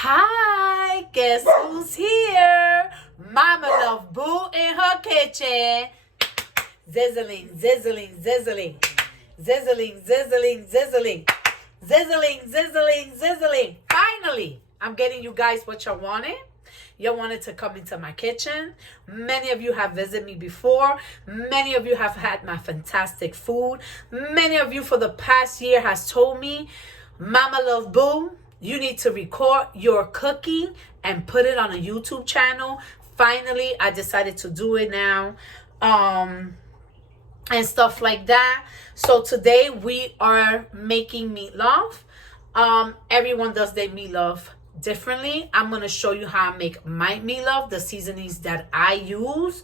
Hi, guess who's here? Mama Love Boo in her kitchen. Zizzling, zizzling, zizzling. Zizzling, zizzling, zizzling. Zizzling, zizzling, zizzling. Finally, I'm getting you guys what you wanted. You wanted to come into my kitchen. Many of you have visited me before. Many of you have had my fantastic food. Many of you for the past year has told me, Mama Love Boo, you need to record your cooking and put it on a YouTube channel. Finally, I decided to do it now. And stuff like that. So today we are making meatloaf. Everyone does their meatloaf differently. I'm going to show you how I make my meatloaf, the seasonings that I use.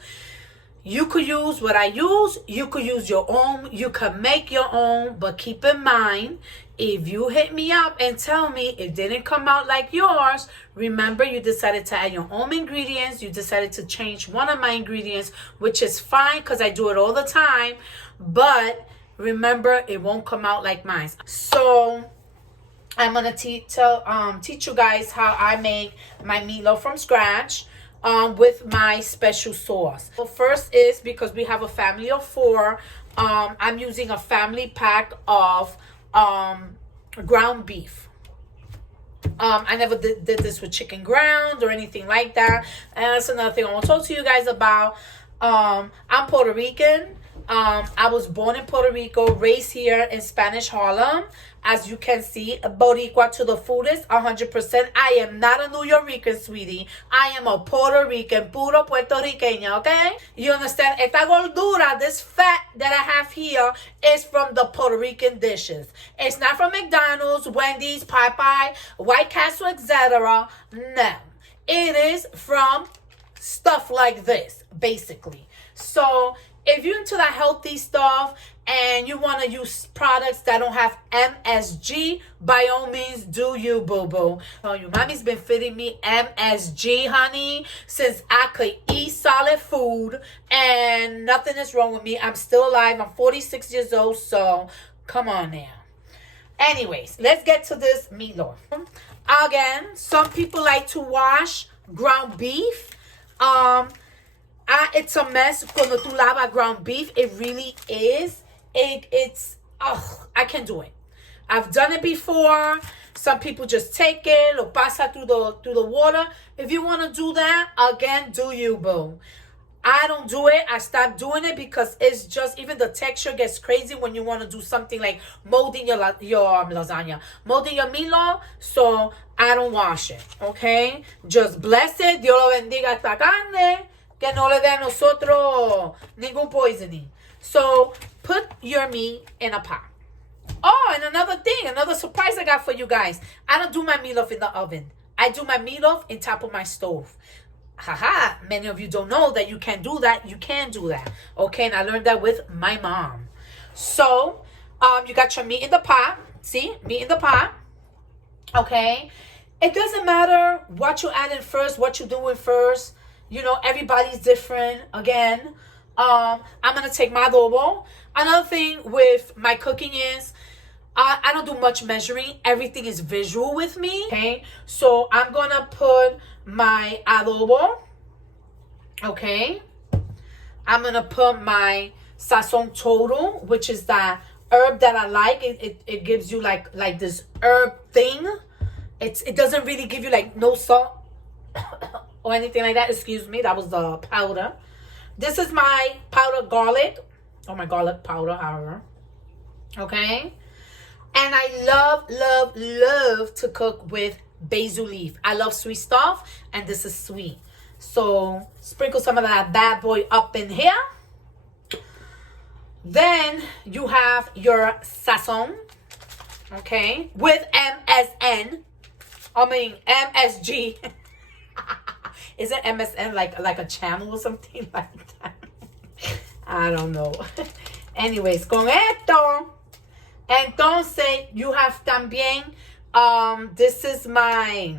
You could use what I use. You could use your own. You could make your own. But keep in mind, if you hit me up and tell me it didn't come out like yours, remember you decided to add your own ingredients. You decided to change one of my ingredients, which is fine because I do it all the time. But remember, it won't come out like mine. So I'm going to teach you guys how I make my meatloaf from scratch. With my special sauce. So first is, because we have a family of 4, I'm using a family pack of ground beef. I never did this with chicken ground or anything like that. And that's another thing I want to talk to you guys about. I'm Puerto Rican. I was born in Puerto Rico, raised here in Spanish Harlem. As you can see, Boricua to the fullest, 100%. I am not a New Yorker, sweetie. I am a Puerto Rican, puro puertorriqueña, okay? You understand? Esta gordura, this fat that I have here, is from the Puerto Rican dishes. It's not from McDonald's, Wendy's, Popeye, White Castle, etc. No. It is from stuff like this, basically. So if you're into that healthy stuff and you want to use products that don't have MSG, by all means, do you, boo-boo. Oh, your mommy's been feeding me MSG, honey, since I could eat solid food, and nothing is wrong with me. I'm still alive. I'm 46 years old, so come on now. Anyways, let's get to this meatloaf. Again, some people like to wash ground beef. It's a mess cuando tú lavas ground beef. It really is. I can't do it. I've done it before. Some people just take it, lo pasa through the water. If you want to do that, again, do you, boo. I don't do it. I stopped doing it because it's just, even the texture gets crazy when you want to do something like molding your lasagna, molding your meatloaf. So I don't wash it, okay? Just bless it. Dios lo bendiga esta carne. Que no le dé a nosotros ningún poisoning. So put your meat in a pot. Oh, and another thing, another surprise I got for you guys. I don't do my meatloaf in the oven. I do my meatloaf on top of my stove. Haha, many of you don't know that you can do that. You can do that. Okay, and I learned that with my mom. So, you got your meat in the pot. See, meat in the pot. Okay. It doesn't matter what you add in first, what you're doing first. You know, everybody's different. Again, I'm going to take my adobo. Another thing with my cooking is I don't do much measuring. Everything is visual with me. Okay, so I'm going to put my adobo. Okay, I'm going to put my sazon todo, which is that herb that I like. It gives you like this herb thing. It doesn't really give you like no salt or anything like that. Excuse me, that was the powder. This is my powdered garlic, or my garlic powder, however. Okay, and I love to cook with basil leaf. I love sweet stuff, and this is sweet. So sprinkle some of that bad boy up in here. Then you have your sazon, okay, with MSG. Is it MSN like a channel or something like that? I don't know. Anyways, con esto, entonces you have también, this is my,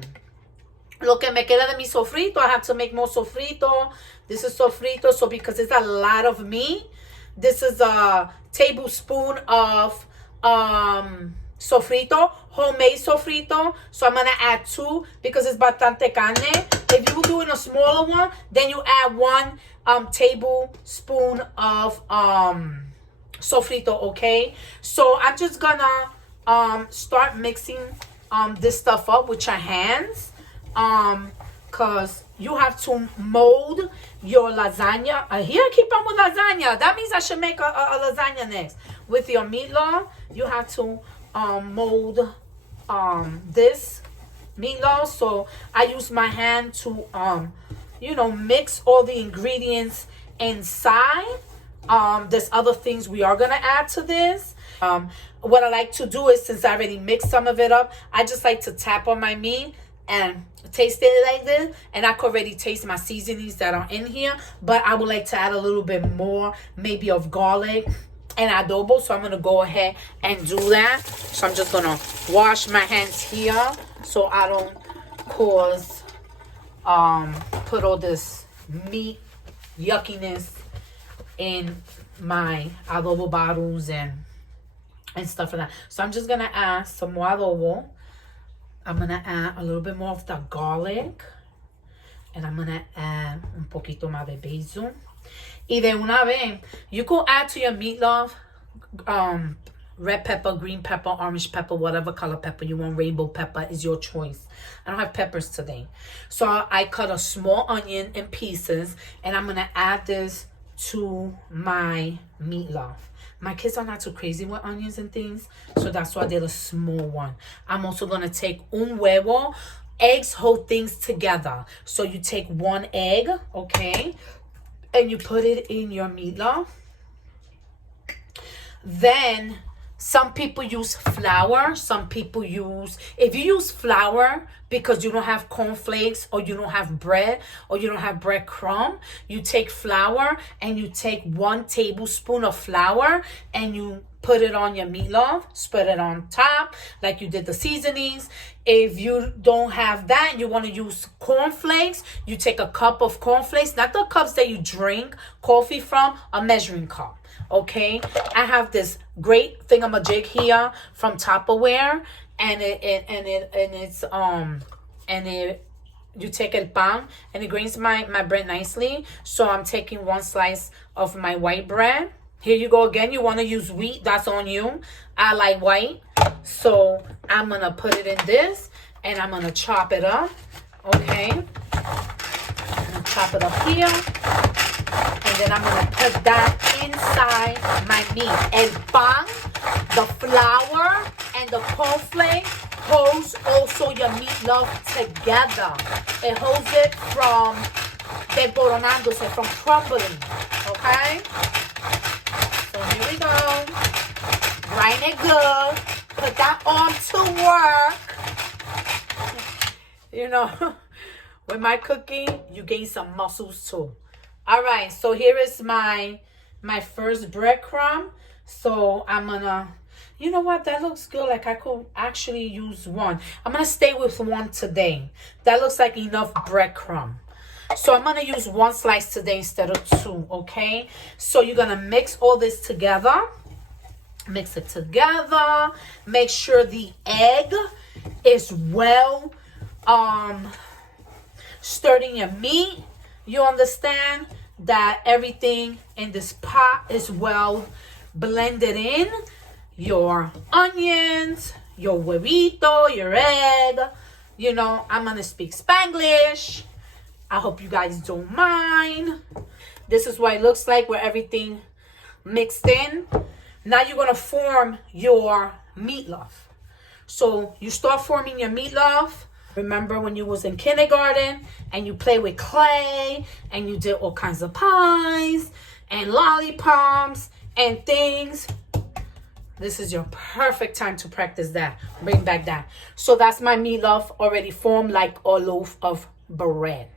lo que me queda de mi sofrito. I have to make more sofrito. This is sofrito, so because it's a lot of meat, this is a tablespoon of sofrito, homemade sofrito. So I'm going to add 2 because it's bastante carne. If you're doing a smaller one, then you add 1 tablespoon of sofrito, okay? So I'm just going to start mixing this stuff up with your hands. Because you have to mold your lasagna. Here I keep on with lasagna. That means I should make a lasagna next. With your meatloaf, you have to mold this meatloaf. So I use my hand to mix all the ingredients inside. There's other things we are gonna add to this. What I like to do is, since I already mixed some of it up, I just like to tap on my meat and taste it like this, and I could already taste my seasonings that are in here, but I would like to add a little bit more, maybe of garlic and adobo. So I'm gonna go ahead and do that. So I'm just gonna wash my hands here so I don't cause put all this meat yuckiness in my adobo bottles and stuff like that. So I'm just gonna add some more adobo. I'm gonna add a little bit more of the garlic, and I'm gonna add un poquito más de basil. Y de una vez, you could add to your meatloaf red pepper, green pepper, orange pepper, whatever color pepper you want. Rainbow pepper is your choice. I don't have peppers today, so I cut a small onion in pieces, and I'm gonna add this to my meatloaf. My kids are not too crazy with onions and things, so that's why I did a small one. I'm also going to take un huevo. Eggs hold things together. So you take 1 egg, okay, and you put it in your meatloaf. Then some people use flour. Some people if you use flour because you don't have cornflakes, or you don't have bread, or you don't have breadcrumb, you take flour and you take 1 tablespoon of flour and you put it on your meatloaf, spread it on top like you did the seasonings. If you don't have that, you want to use cornflakes, you take a cup of cornflakes, not the cups that you drink coffee from, a measuring cup. Okay, I have this great thingamajig here from Tupperware, and you take el pan and it grains my bread nicely. So I'm taking 1 slice of my white bread. Here you go again. You want to use wheat, that's on you. I like white, so I'm gonna put it in this, and I'm gonna chop it up. Okay, I'm gonna chop it up here. And then I'm going to put that inside my meat. El pan, the flour, and the cornflake holds also your meatloaf together. It holds it from desboronándose, from crumbling. Okay? So here we go. Grind it good. Put that on to work. With my cooking, you gain some muscles too. All right, so here is my first breadcrumb. So I'm gonna, you know what, that looks good. Like I could actually use 1. I'm gonna stay with 1 today. That looks like enough breadcrumb. So I'm gonna use 1 slice today instead of 2, okay? So you're gonna mix all this together. Mix it together. Make sure the egg is well stirred in your meat. You understand that everything in this pot is well blended in. Your onions, your huevito, your egg. I'm going to speak Spanglish. I hope you guys don't mind. This is what it looks like with everything mixed in. Now you're going to form your meatloaf. So you start forming your meatloaf. Remember when you was in kindergarten and you play with clay and you did all kinds of pies and lollipops and things? This is your perfect time to practice that. Bring back that. So that's my meatloaf already formed like a loaf of bread.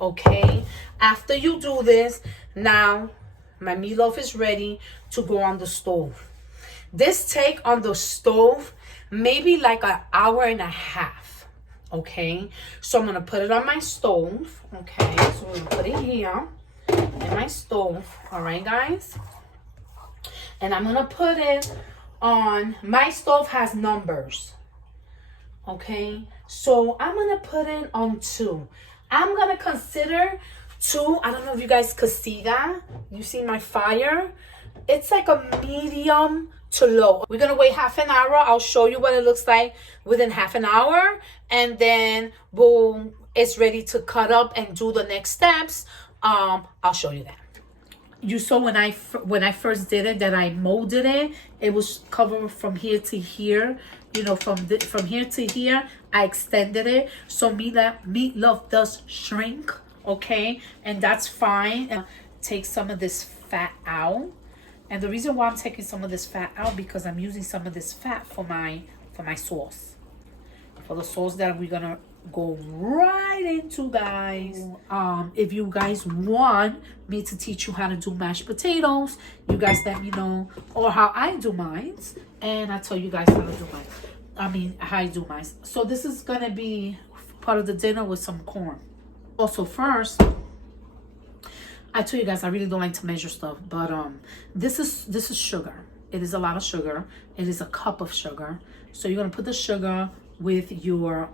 Okay? After you do this, now my meatloaf is ready to go on the stove. This take on the stove maybe like an hour and a half. Okay, so I'm gonna put it on my stove. Okay, so I'm gonna put it here in my stove. All right, guys, and I'm gonna put it on my stove has numbers. Okay, so I'm gonna put it on 2. I'm gonna consider 2. I don't know if you guys could see that. You see my fire? It's like a medium to low. We're gonna wait half an hour. I'll show you what it looks like within half an hour, and then it's ready to cut up and do the next steps. I'll show you that. You saw when I first did it that I molded it. It was covered from here to here. You know, from here to here, I extended it. So meatloaf does shrink, okay, and that's fine. And take some of this fat out. And the reason why I'm taking some of this fat out, because I'm using some of this fat for my sauce, for the sauce that we're gonna go right into, guys. If you guys want me to teach you how to do mashed potatoes, you guys let me know, or how I do mine, and I tell you guys how to do mine. How I do mine. So this is gonna be part of the dinner with some corn. Also, first, I told you guys I really don't like to measure stuff, but this is sugar. It is a lot of sugar. It is a cup of sugar. So you're gonna put the sugar with your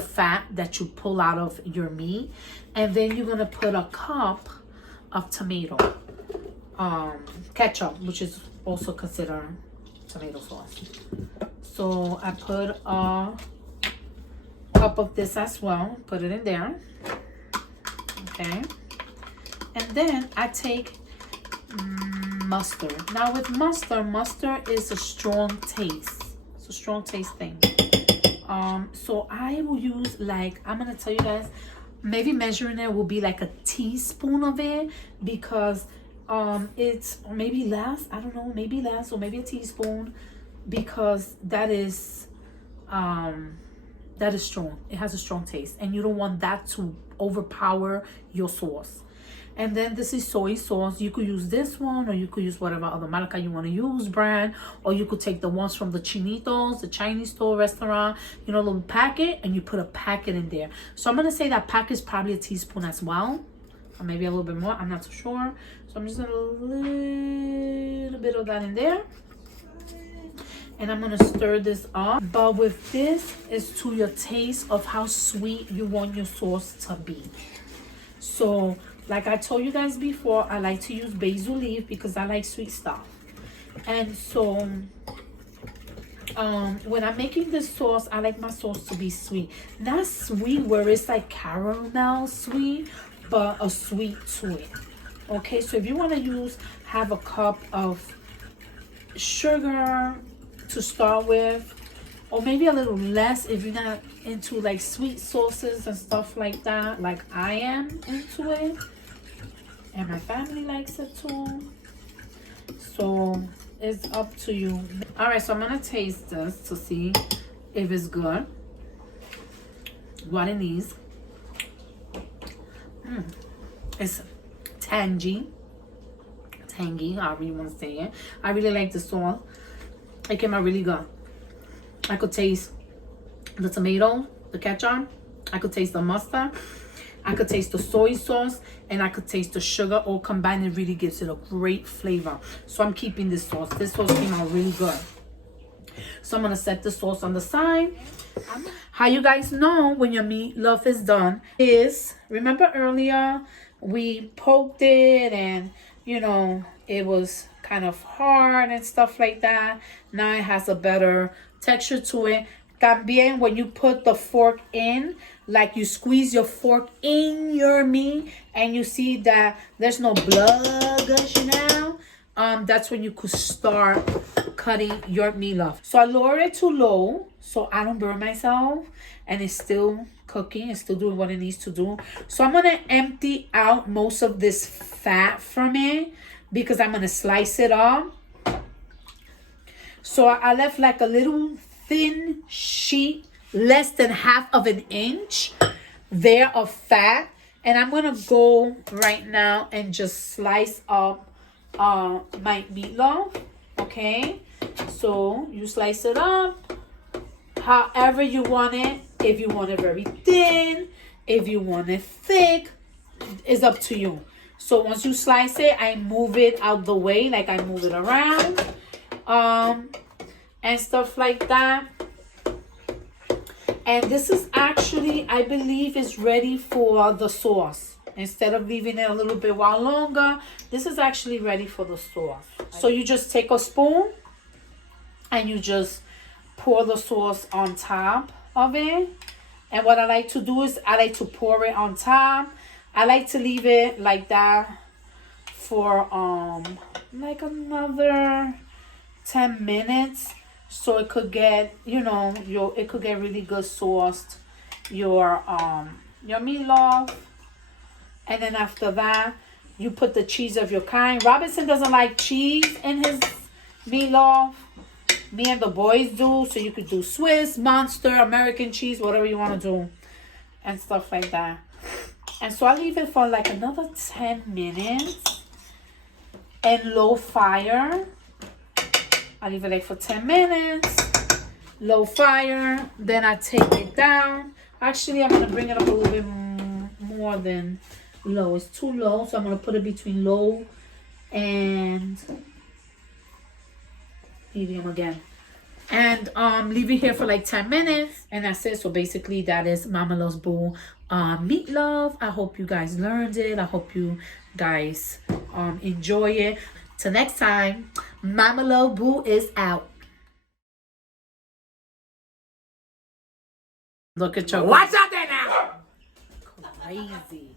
fat that you pull out of your meat, and then you're gonna put a cup of tomato ketchup, which is also considered tomato sauce. So I put a cup of this as well, put it in there, okay, and then I take mustard. Now with mustard is a strong taste. It's a strong taste thing. So I will use, like, I'm gonna tell you guys, maybe measuring it will be like a teaspoon of it, because it's maybe less, I don't know, maybe less, or maybe a teaspoon, because that is strong. It has a strong taste, and you don't want that to overpower your sauce. And then this is soy sauce. You could use this one, or you could use whatever other marca you want to use, brand, or you could take the ones from the Chinitos, the Chinese store restaurant, you know, little packet, and you put a packet in there. So I'm gonna say that packet is probably a teaspoon as well, or maybe a little bit more, I'm not too sure. So I'm just gonna a little bit of that in there, and I'm gonna stir this up. But with this, is to your taste of how sweet you want your sauce to be. So like I told you guys before, I like to use basil leaf because I like sweet stuff. And so when I'm making this sauce, I like my sauce to be sweet. Not sweet where it's like caramel sweet, but a sweet to it. Okay, so if you want to have a cup of sugar to start with, or maybe a little less if you're not into like sweet sauces and stuff like that, like I am into it, and my family likes it too. So it's up to you. All right, so I'm gonna taste this to see if it's good, what it needs. It's tangy, however you want to say it. I really like the sauce. It came out really good. I could taste the tomato, the ketchup. I could taste the mustard. I could taste the soy sauce, and I could taste the sugar. All combined, it really gives it a great flavor. So I'm keeping this sauce. This sauce came out really good. So I'm gonna set the sauce on the side. How you guys know when your meatloaf is done is, remember earlier we poked it and, you know, it was kind of hard and stuff like that. Now it has a better texture to it. También, when you put the fork in, like you squeeze your fork in your meat and you see that there's no blood gushing out, that's when you could start cutting your meatloaf. So I lower it to low so I don't burn myself, and it's still cooking, it's still doing what it needs to do. So I'm gonna empty out most of this fat from it because I'm gonna slice it up. So I left like a little thin sheet, less than half of an inch there of fat, and I'm gonna go right now and just slice up my meatloaf. Okay, so you slice it up however you want it. If you want it very thin, if you want it thick, it's up to you. So once you slice it, I move it out the way, like I move it around, and stuff like that. And this is actually, I believe, is ready for the sauce. Instead of leaving it a little bit while longer, this is actually ready for the sauce. So you just take a spoon and you just pour the sauce on top of it. And what I like to do is I like to pour it on top. I like to leave it like that for like another 10 minutes, so it could get, you know, it could get really good sauced, your meatloaf. And then after that, you put the cheese of your kind. Robinson doesn't like cheese in his meatloaf. Me and the boys do. So you could do Swiss, Monster, American cheese, whatever you want to do. And stuff like that. And so I leave it for like another 10 minutes. And low fire. I leave it like for 10 minutes. Low fire. Then I take it down. Actually, I'm going to bring it up a little bit more than low. It's too low. So I'm going to put it between low and medium again. And leave it here for like 10 minutes. And that's it. So basically that is Mama Loves Boo meatloaf. I hope you guys learned it. I hope you guys enjoy it. Till next time, Mama Loves Boo is out. Look at your... What's up there now? Crazy.